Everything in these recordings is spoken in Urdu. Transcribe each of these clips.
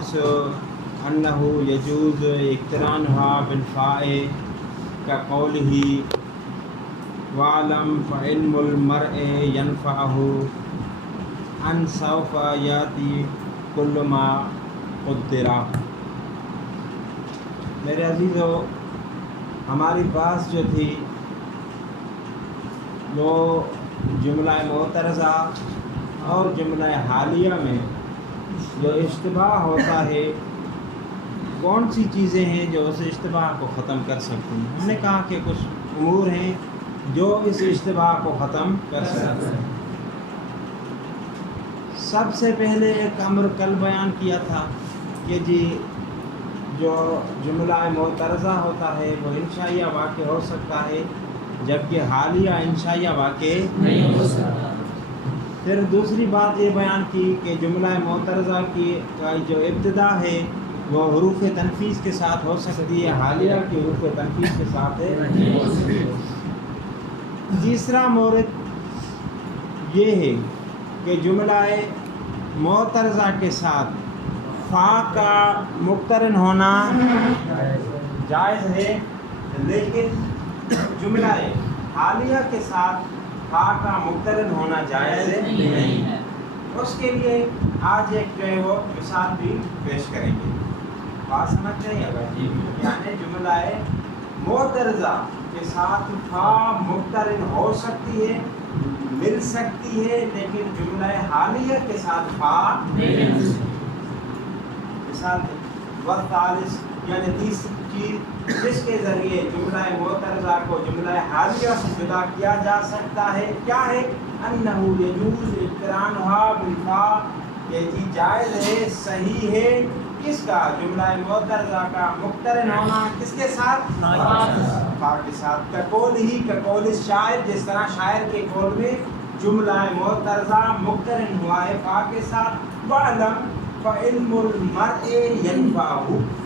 والثالث أنه يجوز اقترانها بالفاء كقوله واعلم فعلم المرء ينفعه أن سوف يأتي كل ما قدر. میرے عزیزو، ہماری بات جو تھی وہ جملہ معترضہ اور جملہ حالیہ میں جو اشتباہ ہوتا ہے کون سی چیزیں ہیں جو اس اشتباہ کو ختم کر سکتی ہیں. ہم نے کہا کہ کچھ امور ہیں جو اس اشتباہ کو ختم کر سکتے ہیں. سب سے پہلے ایک امر کل بیان کیا تھا کہ جی جو جملہ معترضہ ہوتا ہے وہ انشائیہ واقع ہو سکتا ہے جبکہ حالیہ انشائیہ واقع نہیں ہو سکتا. پھر دوسری بات یہ بیان کی کہ جملہ معترضہ کی جو ابتدا ہے وہ حروف تنفیذ کے ساتھ ہو سکتی ہے، حالیہ کی حروف تنفیذ کے ساتھ نہیں ہو سکتی. تیسرا مورد یہ ہے کہ جملہ معترضہ کے ساتھ فا کا مقترن ہونا جائز ہے، لیکن جملہ حالیہ کے ساتھ فا کا مقترن ہونا جائز نہیں ہے. اس کے لیے آج ایک جو ہے وہ مثال بھی پیش کریں گے. بات سمجھ رہے ہیں بھائی؟ یعنی جملہ معترضہ کے ساتھ فا مقترن ہو سکتی ہے، مل سکتی ہے، لیکن جملہ حالیہ کے ساتھ فا نہیں مل سکتی. مثال والثالث یعنی تیسری چیز جس کے ذریعے جملہ معترضہ کو جملہ حالیہ سے جدا کیا جا سکتا ہے کیا ہے؟ انہ یجوز اقترانها بالفاء، یہ جی جائز ہے، صحیح ہے. کس کا؟ جملہ معترضہ کا مقترن ہونا کس کے ساتھ؟ فا کے ساتھ. کقول ہی کقول الشاعر، جس طرح شاعر کے قول میں جملہ معترضہ مقترن ہوا ہے فا کے ساتھ. وَعْلَمْ فَعِلْمُ الْمَرْءِ يَنْفَعُهُ،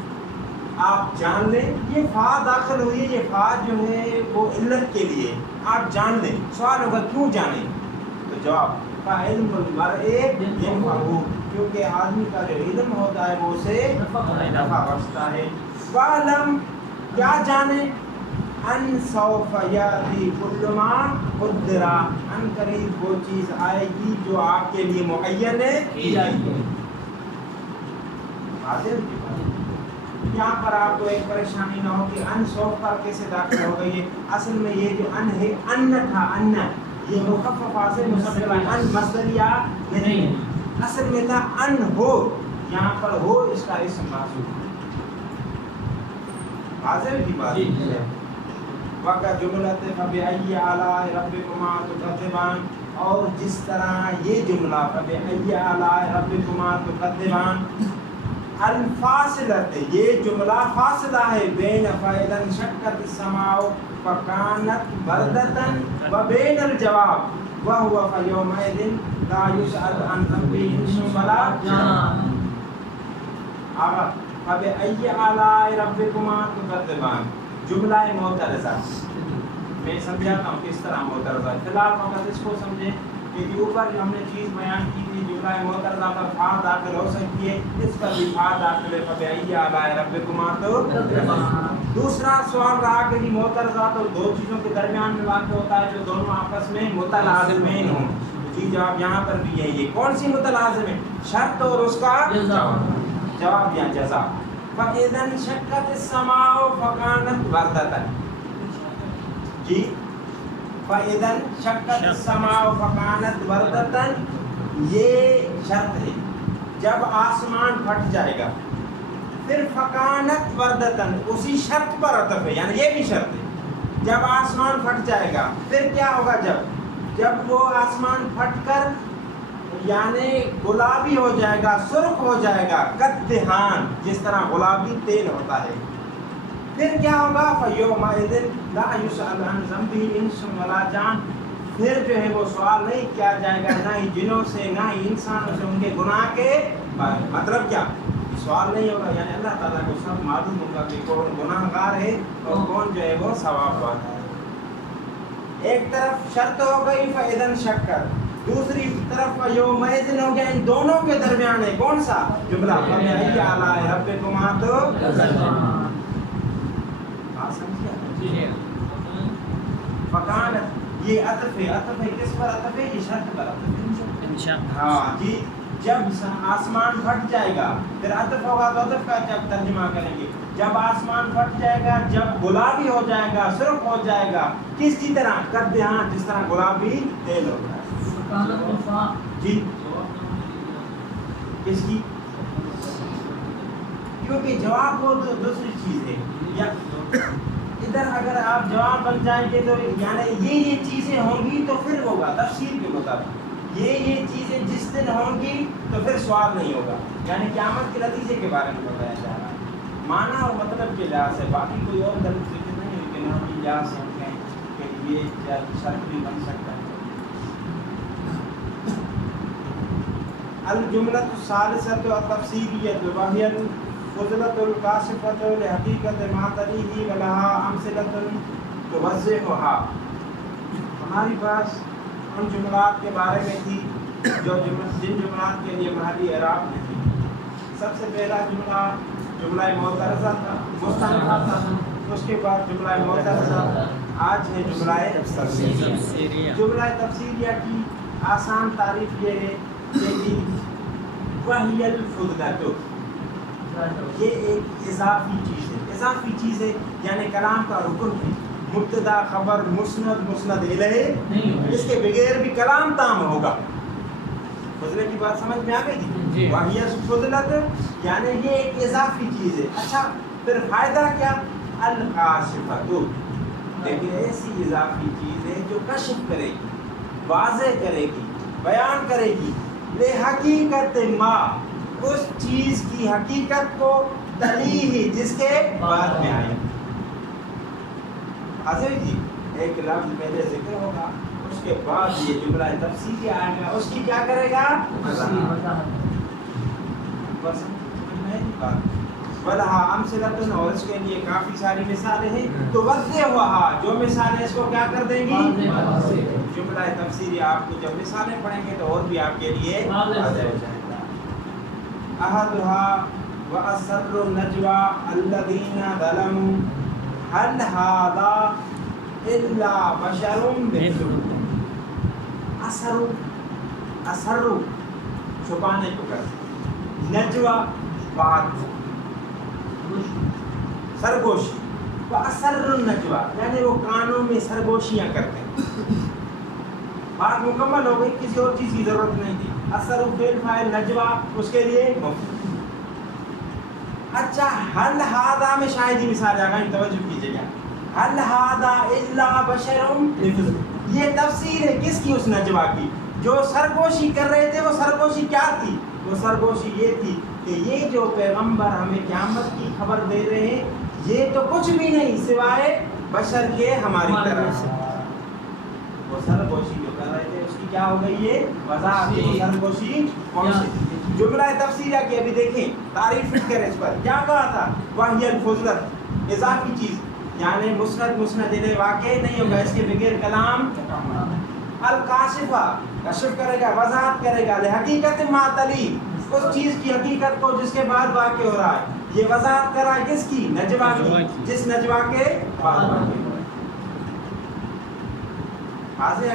آپ جان لیں. یہ فا داخل ہوئی ہے، یہ فا جو ہے وہ علت کے لیے آپ جان لیں. سوال ہوگا کیوں جانیں؟ تو جواب فَعِلْمُ الْمَرْءِ يَنْفَعُهُ، کیونکہ آدمی کا جو علم ہوتا ہے وہ اسے نفع بخشتا ہے. وَعْلَمْ، کیا جانیں؟ ان سوف یاتی کل ما قدر، ان قریب وہ چیز آئے گی جو آپ کے لیے معین کی جائے گی. یہاں پر آپ کو ایک پریشانی نہ ہو کہ ان سوف پر کیسے داخل ہو گئی ہے. اصل میں یہ جو ان ہے ان تھا، ان یہ مخفف سے مصغر ان مصدریہ نہیں، اصل میں تھا ان ہو، یہاں پر ہو اس کا اسم محذوف. واضح کی بات ہے. وَقَ جُمْلَةٌ فَبِأَيِّ آلَاءِ رَبِّكُمَا تُكَذِّبَانِ، اور جس طرح یہ جملہ فَبِأَيِّ آلَاءِ رَبِّكُمَا تُكَذِّبَانِ الفاصلۃ، یہ جملہ فاصلہ ہے بین فَإِذَا انشَقَّتِ السَّمَاءُ فَكَانَتْ بَرْدَةً وَبَيْنَ الْجَوَابِ وَهُوَ فَيَوْمَئِذٍ لَا يُسْأَلُ عَنْ ذَنبِهِ إِنسٌ وَلَا جَانٌ. آگا فَبِأَيِّ آلَاءِ رَبِّكُمَا تُكَذِّبَانِ، جملہ معترضہ میں سمجھاتا ہوں کس طرح معترضہ. فی الحال فقط اس کو سمجھیں کہ اوپر جو ہم نے چیز بیان کی تھی جملہ معترضہ پر فا داخل ہو سکتی ہے، اس پر بھی فا داخل ہے فَبِأَيِّ آلَاءِ رَبِّكُمَا تُكَذِّبَانِ. دوسرا سوال رہا کہ جی معترضہ تو دو چیزوں کے درمیان میں واقع ہوتا ہے جو دونوں آپس میں متلازمین ہوں. جی جواب یہاں پر بھی ہے. یہ کون سی متلازم ہے؟ شرط اور اس کا جواب یا جزا. فَإِذَا انشَقَّتِ السَّمَاءُ فَكَانَتْ بَرْدَةً، جی فَإِذَا انشَقَّتِ السَّمَاءُ فَكَانَتْ بَرْدَةً، یہ شرط ہے. جب آسمان پھٹ جائے گا، پھر فَكَانَتْ بَرْدَةً اسی شرط پر عطف ہے، یعنی یہ بھی شرط ہے. جب آسمان پھٹ جائے گا پھر کیا ہوگا؟ جب وہ آسمان پھٹ کر یعنی گلابی ہو جائے گا، سرخ ہو جائے گا، کدہان، جس طرح گلابی تیل ہوتا ہے، پھر کیا ہوگا؟ فَيَوْمَئِذٍ لَا يُسْأَلُ عَنْ ذَنبِهِ إِنسٌ وَلَا جَانٌ، پھر جو ہے وہ سوال نہیں کیا جائے گا نہ ہی جنوں سے نہ ہی انسانوں سے ان کے گناہ کے بارے. مطلب کیا؟ سوال نہیں ہوگا، یعنی اللہ تعالیٰ کو سب معلوم ہوگا کہ کون گناہ گار ہے اور کون جو ہے وہ ثواب والا ہے. ایک طرف شرط ہو گئی فَإِذَا انشَقَّتْ، دوسری طرف کا یومئذ ہو گیا ان دونوں کے درمیان ہے کون سا جملہ فبأي آلاء ربكما تكذبان. بات سمجھے؟ فکانت یہ عطف ہے کس پر عطف ہے؟ یہ شرط پر عطف ہے. ہاں جی جب آسمان پھٹ جائے گا پھر عطف ہوگا تو عطف کا جب ترجمہ کریں گے. جب آسمان پھٹ جائے گا جب گلابی ہو جائے گا سرخ ہو جائے گا کس کی طرح کر ہاں جس طرح گلابی تیل ہوتا ہے جی کس کی کیونکہ جواب وہ دوسری چیز ہے یا ادھر اگر آپ جواب بن جائیں گے تو یعنی یہ چیزیں ہوں گی تو پھر ہوگا تفسیر کے مطابق یہ چیزیں جس دن ہوں گی تو پھر سوال نہیں ہوگا یعنی قیامت کے نتیجے کے بارے میں بتایا جا رہا ہے معنی اور مطلب کے لحاظ سے باقی کوئی اور غلط فکر نہیں ہے کہ نحوی لحاظ سے ہم کہیں کہ یہ شرط بھی بن سکتا ہے. الجملۃ الثالثۃ التفسیریۃ وهي الفضلۃ الکاشفۃ لحقیقۃ ما تلیہ ولها امثلۃ توضحها. ہماری پاس ان جملات کے بارے میں تھی جو جن جملات کے لیے محلی اعراب میں تھی. سب سے پہلا جملہ جملہ معترضہ تھا مستنفہ تھا اس کے بعد جملہ معترضہ آج ہے جملہ تفسیریہ. جملہ تفسیریہ کی آسان تعریف یہ ہے کہ وہی الفضلۃ یہ ایک اضافی چیز ہے یعنی کلام کا رکن ہے. مبتدا خبر مسند الیہ اس کے بغیر بھی کلام تام ہوگا. فضلہ کی بات سمجھ میں آ گئی تھی. وہی الفضلۃ یعنی یہ ایک اضافی چیز ہے. اچھا پھر فائدہ کیا الکاشفۃ لیکن ایسی اضافی چیز ہے جو کشف کرے گی واضح کرے گی بیان کرے گی لے حقیقت ما اس چیز کی حقیقت کو تلیہ جس کے بعد میں آئے. حاضر جی ایک لفظ پہلے ذکر ہوگا اس کے بعد یہ جملہ تفسیری آئے گا اس کی کیا کرے گا وَلَهَا أَمْثِلَةٌ اور اس کے لیے کافی ساری مثالیں ہیں. تو وَضِّحُهَا جو مثالیں اس کو کیا کر دیں گی جملہ تفسیری. آپ کو جب مثالیں پڑھیں گے تو اور بھی آپ کے لیے واضح ہو جائے گا. أَحَدُهَا وَأَسَرُّ النَّجْوَى الَّذِينَ ظَلَمُوا هَلْ هَذَا إِلَّا بَشَرٌ مِثْلُكُمْ. اثر چھپانے کو کرتے نجوا بات سرگوشی اثر النجوا یعنی وہ کانوں میں سرگوشیاں کرتے ہیں. بات مکمل ہو گئی کسی اور چیز کی ضرورت نہیں تھی. اثر فعل فاعل نجوا اس کے لیے مفعول. اچھا حل ہذا میں شاہدی مثال آ گئی توجہ کیجیے گا. حل ہذا الا بشر مثلکم یہ تفسیر ہے کس کی اس نجوا کی جو سرگوشی کر رہے تھے. وہ سرگوشی کیا تھی وہ سرگوشی یہ تھی کہ یہ جو پیغمبر ہمیں قیامت کی خبر دے رہے ہیں یہ تو کچھ بھی نہیں سوائے بشر کے ہماری طرف سے. وہ سرگوشی جو کر رہے تھے اس کی کیا ہو گئی یہ وضاحت. سرگوشی کون سی جملہ تفسیریہ کی ابھی دیکھیں تعریف کریں اس پر کیا کہا تھا وہی الفضلۃ اضافی چیز یعنی مسند الیہ واقع نہیں ہوگا اس کے بغیر کلام. الکاشفہ کشف کرے گا وضاحت کرے گا لحقیقت ما تلی اس چیز کی حقیقت کو جس کے بعد واقع ہو رہا ہے. یہ وضاحت کر رہا ہے کس کی نجوا کی جس نجوا کے بعد واقع ہو رہا ہے. واضح ہے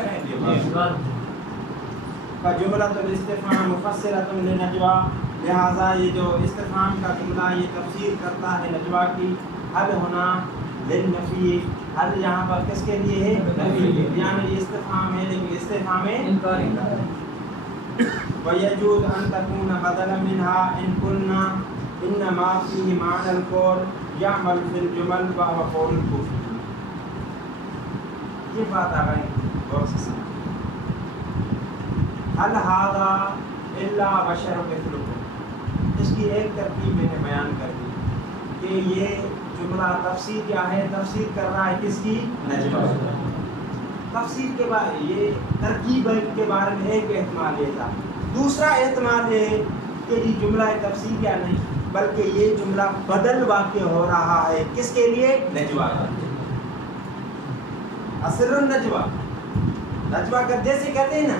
کا جملہ تو استفہام مفسرۃ للنجوا لہذا یہ جو استفہام کا جملہ یہ تفسیر کرتا ہے نجوا کی. حل ہونا للنفی حل یہاں پر کس کے لیے ہے نفی یعنی یہ استفہام ہے لیکن استفہام انکاری کا ہے. وَيَجُوزُ أَن تَكُونَ بَدَلًا مِنْهَا إِن قُلْنَا إِنَّمَا فِيهِ مَعْنَى الْقَوْلِ يَعْمَلُ فِي الْجُمَلِ وَهُوَ قَوْلُ الْكُفْرِ. یہ بات آ گئی غور سے سمجھ. هَلْ هَذَا إِلَّا بَشَرٌ مِثْلُكُمْ اس کی ایک ترکیب میں نے بیان کر دی کہ یہ جملہ تفسیر کیا ہے تفسیر کر رہا ہے کس کی نجوا. تفسیر کے بارے یہ ترکیب کے بارے میں ایک احتمال یہ تھا. دوسرا احتمال یہ ہے کہ یہ جملہ تفسیر کیا نہیں بلکہ یہ جملہ بدل واقع ہو رہا ہے کس کے لیے نجوا کا. اثر النجوا نجوا کا جیسے کہتے ہیں نا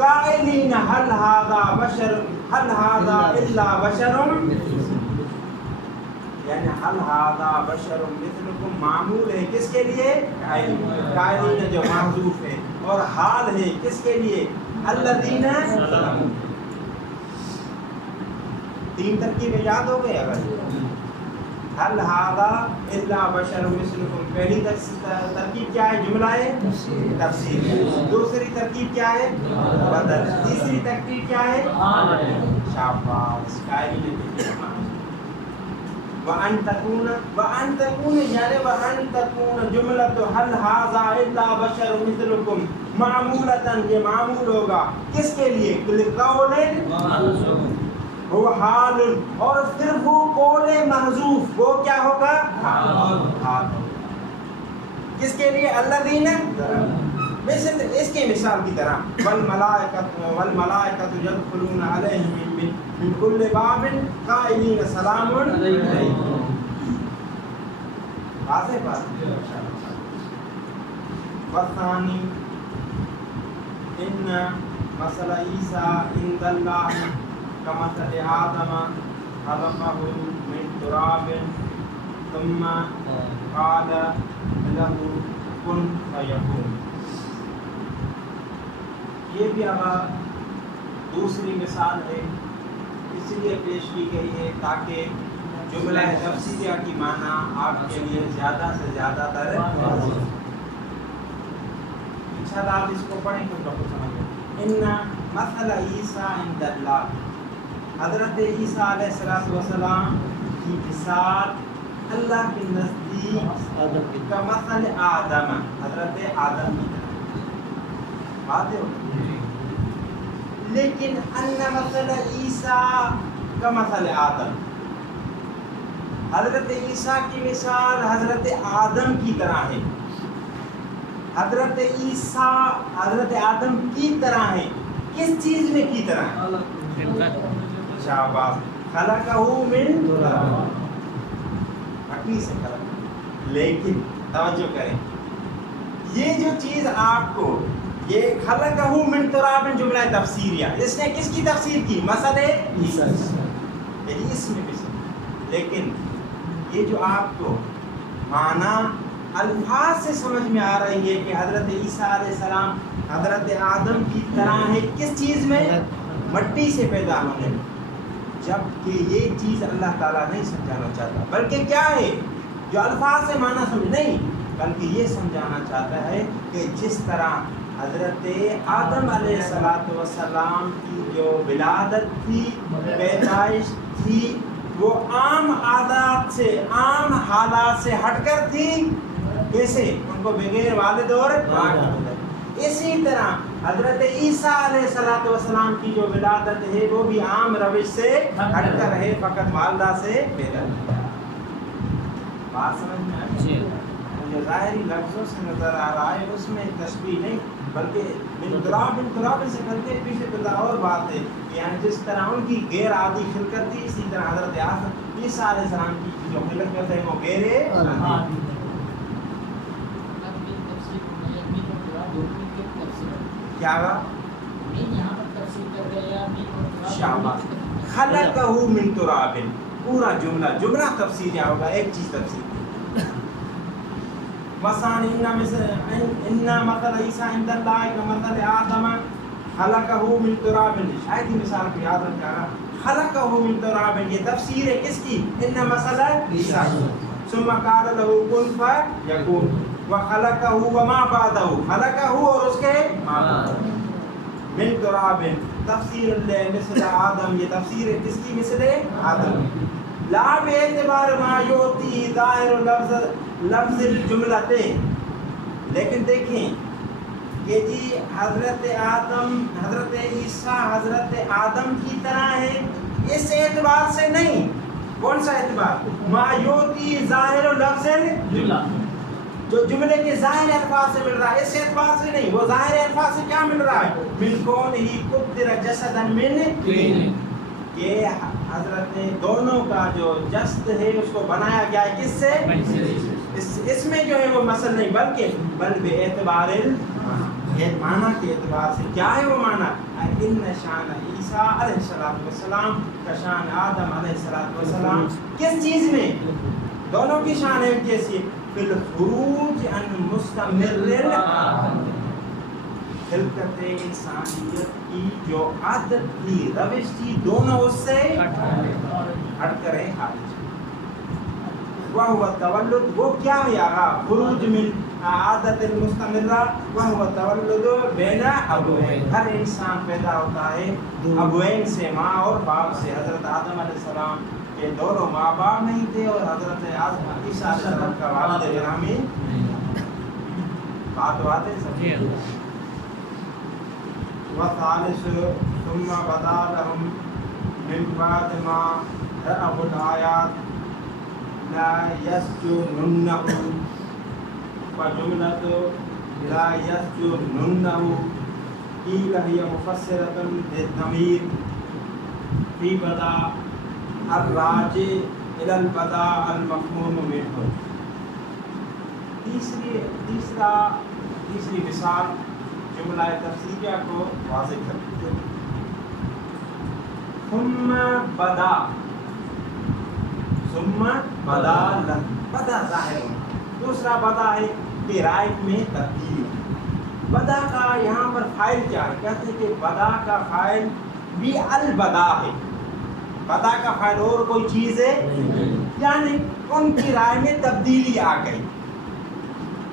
قائلین هل هذا بشر هل هذا الا بشر، یعنی هل هذا بشر مثلکم معمول ہے کس کے لیے؟ قائلین جو محذوف ہے، اور حال ہے کس کے لیے؟ الذین ظلموا۔ تین ترکیبیں یاد ہو گئے؟ اگر هل هذا الا بشر مثلکم، پہلی ترکیب کیا ہے؟ جملہ ہے تفسیر، دوسری ترکیب کیا ہے؟ بدل، تیسری ترکیب کیا ہے؟ شاباش، قائلین وَأَن تَكُونَ یعنی وَأَن تَكُونَ جملۃ هل هذا الا بشر مثلکم معمولۃ، یہ معمول ہوگا کس کے لیے؟ لِقَوْلٍ وہ حال، اور پھر وہ قول محذوف وہ کیا ہوگا؟ حال۔ کس کے لیے؟ الذین، مثل اس کی مثال کی طرح والملائکۃ یدخلون علیہم من کل باب قائلین سلام علیکم۔ واضح بات۔ والثانی ان مثل عیسیٰ عند اللہ کمثل آدم خلقہ من تراب ثم قال له کن فیکون۔ یہ بھی اب دوسری مثال ہے، اس لیے پیش کی گئی ہے تاکہ جملہ تفسیریہ کی معنی آپ کے لیے زیادہ سے زیادہ تر انشاءاللہ آپ اس کو پڑھیں تو آپ کو سمجھ ان مثل عیسیٰ عند اللہ، حضرت عیسیٰ علیہ السلام کی مثال اللہ کے نزدیک کا مثل آدم، حضرت آدم کی طرح بات ہے، لیکن ان مثل عیسیٰ کا مثل آدم، حضرت عیسیٰ کی مثال حضرت آدم کی طرح ہے، حضرت عیسیٰ حضرت آدم کی طرح ہے، کس چیز میں کی طرح ہے؟ شاباش، خلقہ من تراب، مٹی سے خلق۔ لیکن توجہ کریں، یہ جو چیز آپ کو یہ خلقہ من تراب جملہ تفسیریہ، اس نے کس کی تفسیر کی؟ مثل عیسیٰ، یعنی اس میں بھی، لیکن یہ جو آپ کو معنی الفاظ سے سمجھ میں آ رہی ہے کہ حضرت عیسیٰ علیہ السلام حضرت آدم کی طرح ہے، کس چیز میں؟ مٹی سے پیدا ہونے میں، جبکہ یہ چیز اللہ تعالیٰ نہیں سمجھانا چاہتا، بلکہ کیا ہے جو الفاظ سے معنی سمجھ نہیں، بلکہ یہ سمجھانا چاہتا ہے کہ جس طرح حضرت آدم علیہ السلام کی جو ولادت تھی، پیدائش تھی، وہ عام عادات سے عام حالات سے ہٹ کر تھی، کیسے؟ ان کو بغیر والد اور اسی طرح حضرت عیسیٰ علیہ السلام کی جو ولادت ہے وہ بھی عام روش سے ہٹ کر ہے، فقط والدہ سے پیدا کیا۔ بات سمجھ میں آئی؟ جو ظاہری لفظوں سے نظر آ رہا ہے اس میں تشبیہ نہیں، بلکہ من تراب سے کر کے پیچھے بتا اور بات ہے، یعنی جس طرح ان کی غیر عادی خلقت تھی، اسی طرح حضرت عیسیٰ علیہ السلام کی جو خلقت ہے وہ غیر عادی۔ کیا گا؟ شاباش، خلقہ من تراب، پورا جملہ تفسیر ہوگا، ایک چیز تفسیر۔ مثلا ان مثل عیسیٰ عند اللہ کمثل آدم خلقہ من تراب، شاید یہ مثال کو یاد رکھا گا، خلقہ من تراب، یہ تفسیر ہے کس کی؟ ان مثل عیسیٰ، ثم قال له کن فیکون، وخلقہ وما بعدہ، خلقہ اور اس کے من تراب، تفسیر مثل آدم، یہ تفسیر ہے کس کی؟ مثل آدم، لا باعتبار ما یوتی ظاہر لفظ الجملتے، لیکن دیکھیں کہ جی حضرت آدم حضرت عیسیٰ حضرت آدم کی طرح ہے، اس اعتبار سے نہیں۔ کون سا اعتبار؟ ما یوتی ظاہر لفظ الجملہ، جو جملے کے ظاہر الفاظ سے مل رہا ہے، اس اعتبار سے نہیں۔ وہ ظاہر الفاظ سے کیا مل رہا ہے؟ من کون ہی قدر جسدا من طین، کہ حضرت دونوں کا جو جسد ہے اس کو بنایا گیا ہے کس سے؟ اس میں جو ہے وہ مثل نہیں، بل بے اعتبار معنی کے اعتبار سے کیا ہے وہ معنی؟ شان عیسیٰ علیہ السلام کا شان آدم علیہ السلام کس چیز میں؟ دونوں کی شان ایک جیسی ہے. فی الخروج عن مستمر خلقت انسانیت کی جو عادت تھی روش تھی دونوں اس سے ہٹ کر خارج. وہو تولد وہ کیا ہے یار خروج من عادت المستمرہ وہو تولد بین ابوین. ہر انسان پیدا ہوتا ہے ابوین سے ماں اور باپ سے. حضرت آدم علیہ السلام کے دونوں ماں باپ نہیں تھے اور حضرت عیسیٰ علیہ السلام کا والد گرامی بات ہے سب. وثالث ثم بدا لهم من بعد ما رأوا الآيات لا يسجننه وجملة لا يسجننه قيل هي مفسرة للضمير في بدا الراجع إلى البدا المفهوم منه. تیسری مثال جملہ تفسیریہ کو واضح کرتی ہے. ثم بدا بدا ظاہر ہونا. دوسرا بدا ہے کہ رائٹ میں تبدیل. بدا کا یہاں پر فاعل کیا ہے؟ کہتے ہیں کہ بدا کا فاعل بھی البدا ہے. بدا کا فاعل اور کوئی چیز ہے یعنی ان کی رائے میں تبدیلی آ گئی.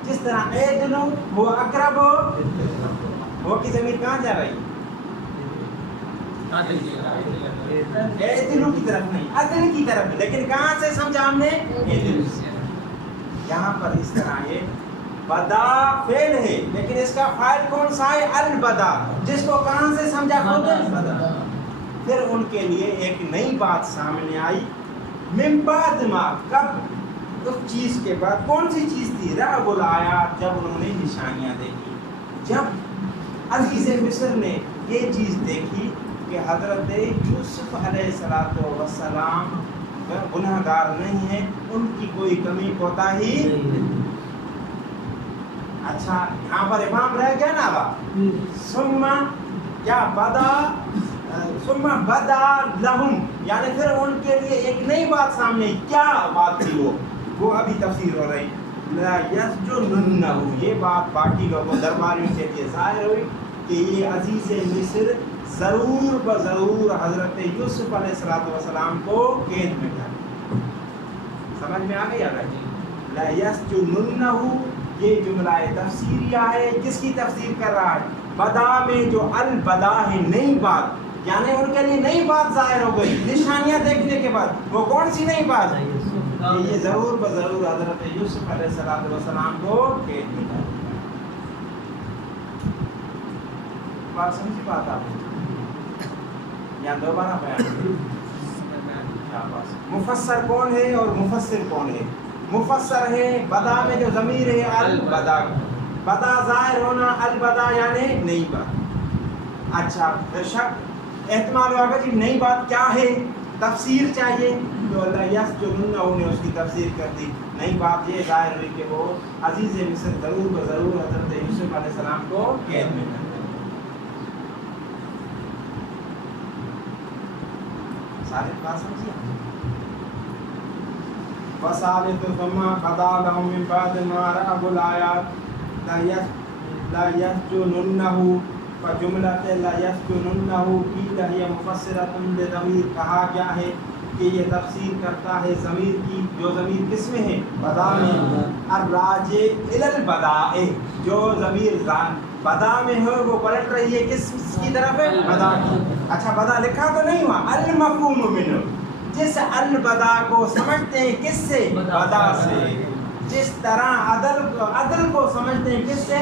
جس طرح ایدنو وہ اقرب وہ کی ضمیر کہاں جا رہی ہے؟ ایدنو کی طرف نہیں عدل کی طرف. لیکن کہاں سے سمجھا ہم نے؟ ایدنو سے. یہاں پر اس طرح یہ بدا فعل ہے لیکن اس کا فاعل کون سا ہے؟ البدا. جس کو کہاں سے سمجھا؟ خود بدا. پھر ان کے لیے ایک نئی بات سامنے آئی. من بعد ما کب؟ اس چیز کے بعد. کون سی چیز تھی؟ رأوا الآیات جب انہوں نے نشانیاں دیکھی. جب عزیز مصر نے یہ چیز دیکھی کہ حضرت یوسف علیہ السلام گناہ گار نہیں ہے ان کی کوئی کمی کوتاہی. اچھا یہاں پر امام رہ گیا نا. ثم کیا بدا ثم بدا لہم یعنی پھر ان کے لیے ایک نئی بات سامنے. کیا بات تھی وہ ابھی تفسیر ہو رہی. لا یسجننہ یہ بات باقی لوگوں درباریوں کے لیے ظاہر ہوئی کہ یہ عزیز مصر ضرور بضرور حضرت یوسف علیہ السلام کو قید میں ڈالے. سمجھ میں آ گیا بھائی؟ لا یسجننہ یہ جملہ تفسیریہ ہے. کس کی تفسیر کر رہا ہے؟ بدا میں جو البدا ہے نئی بات یعنی ان کے لیے نئی بات ظاہر ہو گئی نشانیاں دیکھنے کے بعد. وہ کون سی نئی بات ہے؟ یہ ضرور بضرور حضرت یوسف علیہ السلام کو قید میں ڈالے. بات سمجھی بات آپ یا دوبارہ بیان. مفسر کون ہے اور مفسر کون ہے؟ مفسر ہے بدا میں جو ضمیر ہے البدا. بدا ظاہر ہونا البدا یعنی نئی بات. اچھا بے شک احتمال ہوگا جی نئی بات کیا ہے تفسیر چاہیے تو اللہ یسجننہ نے اس کی تفسیر کر دی. نئی بات یہ ظاہر ہوئی کہ وہ عزیز مصر ضرور بضرور حضرت یوسف علیہ السلام کو قید میں ڈالے. سارے بات سمجھیے. وَثَالِثُ ثُمَّ بَدَا لَهُم مِّن بَعْدِ مَا رَأَوُا الْآيَاتِ لَا يَسْجُنُنَّهُ فَجُمْلَةُ لَا يَسْجُنُنَّهُ قِيلَ هِيَ مُفَسِّرَةٌ لِضَمِيرٍ. کہا گیا ہے کہ یہ تفسیر کرتا ہے ضمیر کی جو ضمیر کس میں ہے؟ بدا میں. الراجع الی البداء جو ضمیر بدا میں ہے وہ پلٹ رہی ہے کس کی طرف ہے؟ بدا کی. اچھا بدا لکھا تو نہیں ہوا. المفہوم منہ جس البدا کو سمجھتے ہیں کس سے؟ بدا سے. جس طرح عدل کو سمجھتے ہیں کس سے؟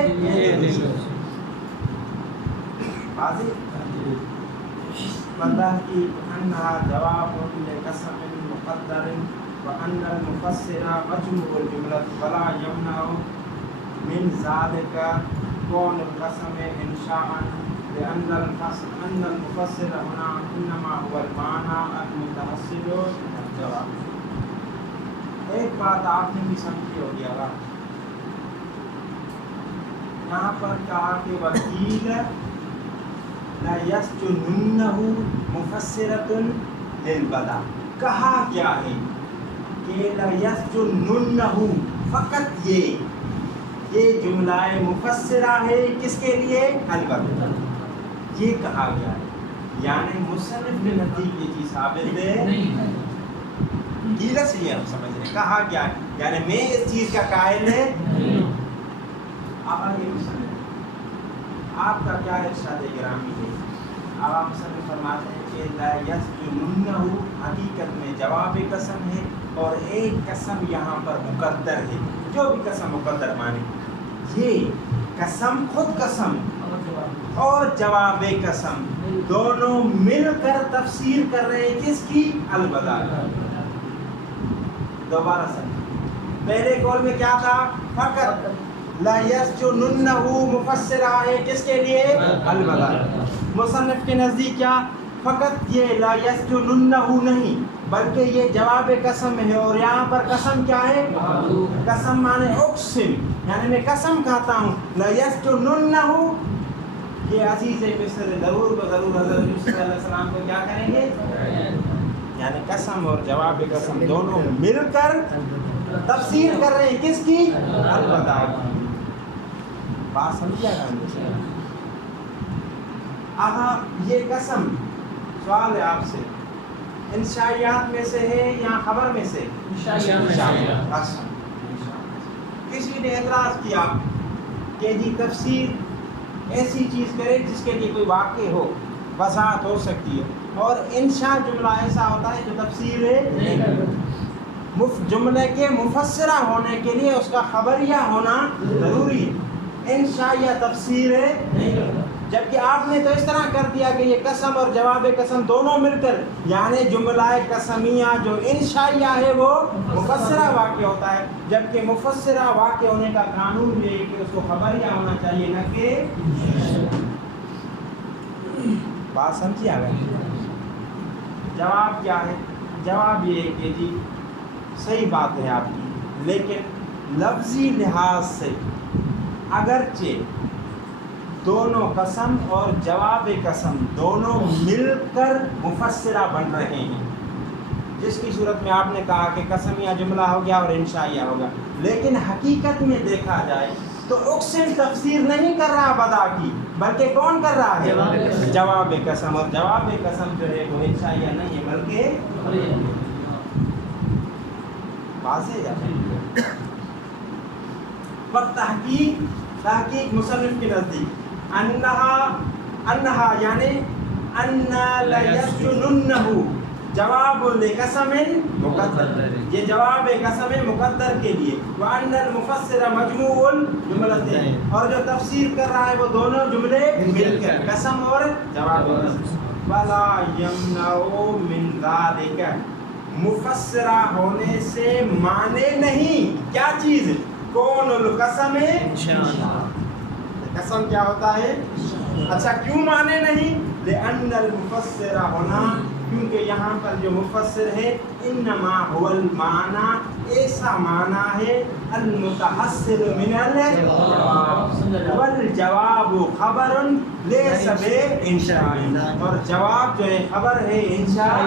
بندہ کی انہا جواب لقسم مقدر وان المفسر مجموع الجملۃ فلا یمنع من ذلك کون القسم انشاء لان المفسر هنا انما هو المعنى المتحصل من الجواب. ایک بات آپ نے بھی سمجھی ہوگی اگر یہاں پر کہا کہ وکیل لا یسجننہ مفسرۃ للبدا، کہا کیا ہے کہ لا یسجننہ، فقط یہ جملہ مفسرہ ہے کس کے لیے؟ البدا، یہ کہا گیا ہے، یعنی مصنف کے نزدیک یہ چیز ثابت ہے گیلہ سے، یہ ہم سمجھ رہے ہیں کہا کیا ہے، یعنی میں اس چیز کا قائل ہے۔ اب آگے مصنف آپ کا کیا ارشاد گرامی ہے؟ اب آپ مصنف فرماتے ہیں کہ لا یسجننہ حقیقت میں جواب قسم ہے، اور ایک قسم یہاں پر مقدر ہے، جو بھی قسم مقدر مانے، یہ قسم خود قسم اور جواب قسم دونوں مل کر تفسیر کر رہے ہیں کس کی؟ البدا۔ دوبارہ سمجھ، پہلے قول میں کیا تھا؟ فقط لا یسجننہ مفسرہ ہے کس کے لیے؟ البدا۔ مصنف کے نزدیک کیا؟ فقط یہ لا یسجننہ نہیں، بلکہ یہ جواب قسم ہے، اور یہاں پر قسم کیا ہے؟ قسم مانے اقسم، یعنی میں قسم کھاتا ہوں لا یسجننہ، یہ عزیز مصر ضرور بضرور حضرت یوسف علیہ السلام کو کیا کریں گے؟ یعنی قسم اور جواب قسم دونوں مل کر تفسیر کر رہے ہیں کس کی؟ البدا کی۔ بات سمجھا گا؟ اب یہ قسم، سوال ہے آپ سے، انشائیات میں سے ہے یا خبر میں سے؟ قسم۔ کسی نے اعتراض کیا کہ جی تفسیر ایسی چیز کرے جس کے لیے کوئی واقع ہو، وضاحت ہو سکتی ہے، اور انشاء جملہ ایسا ہوتا ہے جو تفسیر ہے، جملے کے مفسرہ ہونے کے لیے اس کا خبریہ ہونا ضروری ہے، انشاء یا تفسیر ہے، جبکہ آپ نے تو اس طرح کر دیا کہ یہ قسم اور جواب قسم دونوں مل کر، یعنی جملہ قسمیہ جو انشائیہ ہے وہ مفسرہ واقع ہوتا ہے، جبکہ مفسرہ واقع ہونے کا قانون یہ ہے کہ اس کو خبریہ ہونا چاہیے، نہ کہ بات سمجھی آ گئی۔ جواب کیا ہے؟ جواب یہ ہے کہ جی صحیح بات ہے آپ کی، لیکن لفظی لحاظ سے اگرچہ دونوں قسم اور جواب قسم دونوں مل کر مفسرہ بن رہے ہیں، جس کی صورت میں آپ نے کہا کہ قسمیہ جملہ ہو گیا اور انشائیہ ہوگا، لیکن حقیقت میں دیکھا جائے تو اقسم تفسیر نہیں کر رہا بدا کی، بلکہ کون کر رہا ہے؟ جواب قسم، اور جواب قسم جو ہے وہ انشائیہ نہیں ہے بلکہ واضح ہے۔ پر تحقیق مصنف کے نزدیک انہا یعنی انا لا یسجننہ جواب لقسم مقدر، یہ جواب قسم مقدر کے لیے، وان المفسر مجموع الجملتین، اور جو تفسیر کر رہا ہے وہ دونوں جملے مل کر قسم اور جواب قسم، ولا یمنع من ذلک، مفسرہ ہونے سے مانے نہیں کیا چیز؟ کون القسم قسم کیا ہوتا ہے؟ اچھا کیوں مانے نہیں؟ لأن المفسر ہونا، کیونکہ یہاں پر جو مفسر ہے انما هو المعنی، ایسا معنی ہے المتحصل من الجواب، والجواب خبر لیس بانشاء، اور جواب جو ہے خبر ہے انشاء۔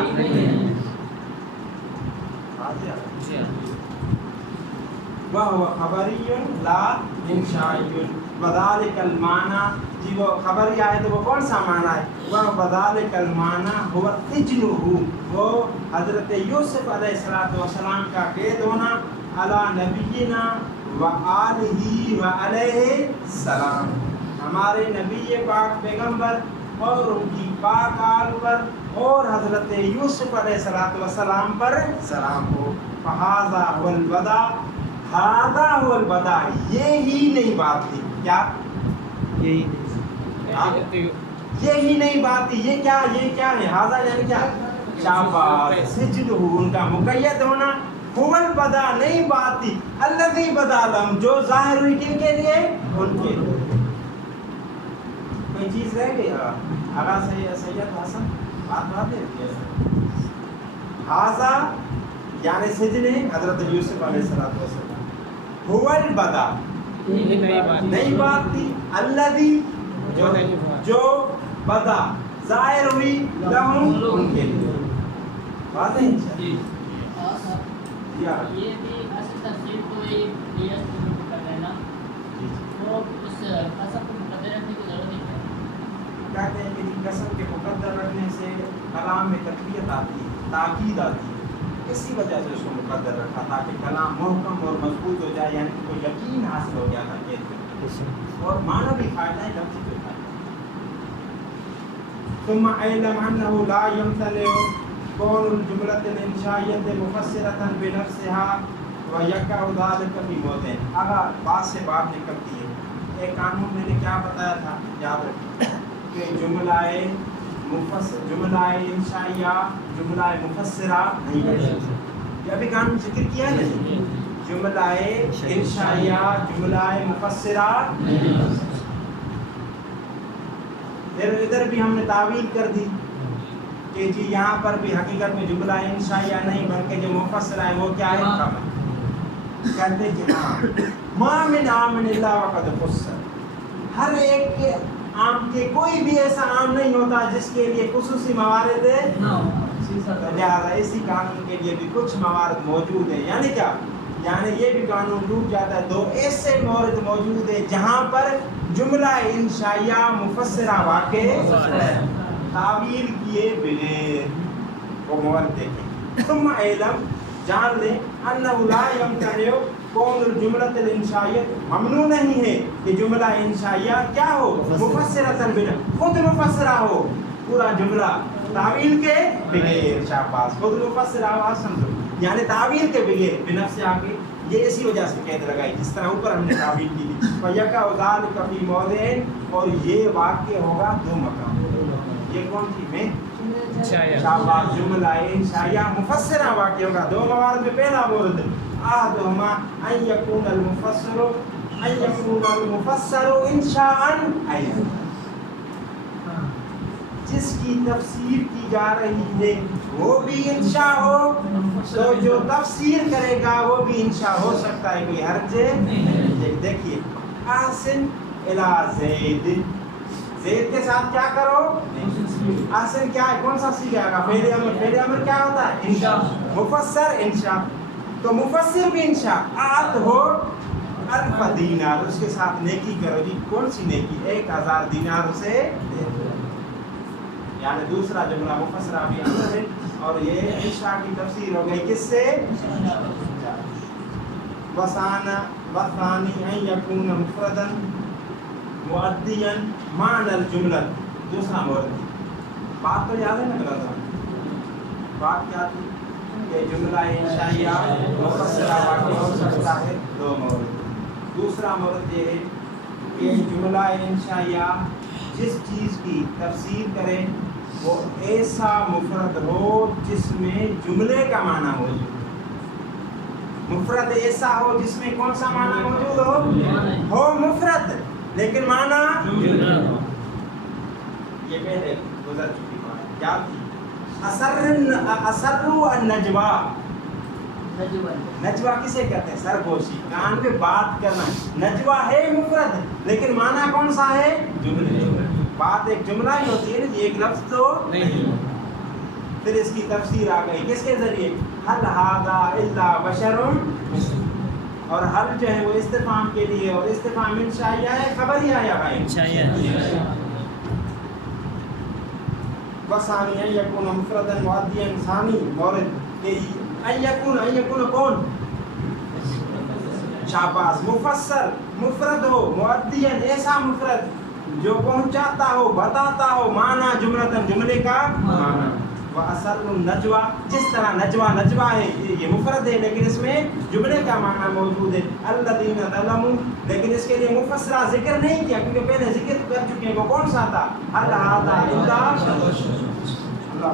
وَهُوَ خَبَرِيٌّ لَا إِنشَائِيٌّ، وَذَلِكَ الْمَعْنَى، جی وہ خبری آئے تو وہ کون سا معنی ہے؟ وَذَلِكَ الْمَعْنَى هُوَ سِجْنُهُ، وہ حضرت یوسف علیہ السلام کا قید ہونا، علی نبینا وآلہ وعلیہ السلام، ہمارے نبی پاک پیغمبر اور ان کی پاک آل پر اور حضرت یوسف علیہ السلام پر سلام ہو۔ فہذا هو البدا، ہذا هو البدا، یہی نئی بات تھی، کیا یہی نئی بات تھی، یہ کیا ہے؟ ہذا یعنی کیا؟ شاباش، سجدہ ان کا مقید ہونا، هو البدا نئی بات تھی، الذی بدا لهم جو ظاہر ہوئی کن کے لیے؟ ان کے لیے۔ کوئی چیز رہ گئی؟ آغا سید حسن بات ہے، ہذا یعنی سجن حضرت یوسف علیہ السلام، هو البدا نئی بات تھی، الذی جو بدا ظاہر ہوئی لہم ان کے لیے. بات ہے یہ بھی اصل تفسیر کو ایک یہ کر لینا تو اس قسم کو مقدر رکھنے کی ضرورت نہیں ہے. کہتے ہیں کہ قسم کے مقدر رکھنے سے کلام میں تقویت آتی ہے, تاکید آتی ہے, اسی وجہ سے اس کو مقدر رکھا تاکہ کلام محکم اور مضبوط ہو جائے, یعنی کوئی یقین حاصل ہو گیا تھا اور معنی بھی فائدہ ہے لفظ بھی فائدہ. ثم اعلم انه لا يمتنع كون الجملة الانشائية مفسرة بنفسها ويقع ذلك في موضعين. اگر بات سے بات نکلتی ہے, ایک قانون میں نے کیا بتایا تھا یاد رکھیں کہ جملہ انشائیہ جملہ مفسرہ نہیں بن سکتی. یہ ابھی قانون ذکر کیا نہیں, جملہ انشائیہ جملہ مفسرہ. پھر ادھر بھی ہم نے تعویل کر دی کہ جی یہاں پر بھی حقیقت میں جملہ انشائیہ نہیں بلکہ جو مفسرہ ہے وہ کیا ہے, خبر. کہتے کہ ہاں ما من عام الا وقد فسر, ہر ایک کے عام کے کوئی بھی ایسا عام نہیں ہوتا جس کے لیے خصوصی موارد ہے, لہٰذا اسی قانون کے لیے بھی کچھ موارد موجود ہیں. یعنی کیا, یعنی یہ بھی قانون ٹوٹ جاتا ہے. دو ایسے مورد موجود ہیں جہاں پر جملہ انشائیہ مفسرہ واقع تعویل کیے بغیر, وہ مورد دیکھیں. ثم علم جان لیں انہ لا یمتنع کون الجملۃ الانشائیہ, ممنوع نہیں ہے کہ جملہ انشائیہ کیا ہو, مفسرۃ بنا, خود مفسرہ ہو پورا جملہ تعویل کے بغیر. شاباش, خود مفسرہ ہو, سمجھو یعنی تعویل کے بغیر بنفس سے آگے. یہ اسی وجہ سے قید لگائی جس طرح اوپر ہم نے تعویل کی تھی. فیقع ذلک فی موضعین, اور یہ واقع ہوگا دو مقام. یہ کون تھی میں شاباش, جملہ انشائیہ مفسرہ واقع ہوگا دو موارد میں. پہلا مورد احدہما ان یکون المفسر انشاء, جس کی تفسیر کی جا رہی ہے وہ بھی انشاء ہو, تو جو تفسیر کرے گا وہ بھی انشاء ہو سکتا ہے, کوئی حرج نہیں. دیکھیے احسن الی زید, زید کے ساتھ کیا کرو, احسن کیا ہے, کون سا سیکھے گا, پہلے امر. پہلے امر کیا ہوتا ہے, انشاء. مفسر انشاء, تو مفسر بھی انشاء. آت ہو الف دینار, اس کے ساتھ نیکی کرو. جی کون سی نیکی, 1000 دینار اسے دے دو. یعنی دوسرا جملہ مفسرہ بھی اندر ہے, اور یہ انشاء کی تفسیر ہو گئی کس سے, وثانی ان یکون مفردا مؤدیا معنی الجملہ. دوسرا مورد بات تو یاد ہے نا میرا, بات کیا تھی کہ جملہ انشائیہ مفسرہ واقع ہو سکتا ہے دو مورد. دوسرا مورد یہ ہے کہ جملہ انشائیہ جس چیز کی تفسیر کرے وہ ایسا مفرد ہو جس میں جملے کا معنی موجود. مفرد ایسا ہو جس میں کون سا معنی موجود ہو مفرد لیکن معنی. یہ پہلے گزر چکی بات کیا تھی, اسروا النجوا. نجوا کسے کہتے ہیں, سرگوشی, کان پہ بات کرنا. نجوا ہے مفرد لیکن معنی کون سا ہے, جملے. بات ایک جملہ ہی ہوتی ہے, ایک لفظ تو نہیں. پھر اس کی تفسیر آ گئی کس کے ذریعے, حل ھذا الا بشر, اور حل جو ہے وہ استفہام کے لیے, اور استفہام انشائیہ ہے, خبر ہی آیا بھائی انشائیہ. وثانی ان یکون مفردا مؤدیا, ثانی مورد کہ ان یکون کون, شاباش, مفسر مفرد ہو, مؤدیا ایسا مفرد جو پہنچاتا ہو, بتاتا ہو, معنی جملتاً جملے کا معنی. وَأَسَرُّ النَّجْوَى, جس طرح نجوا ہے یہ مفرد ہے لیکن اس میں جملے کا معنی موجود ہے. الَّذِينَ ظَلَمُوا, لیکن اس کے لیے مفسرہ ذکر نہیں کیا کیونکہ پہلے ذکر کر چکے ہیں. وہ کون سا تھا, حل ھذا الا, اللہ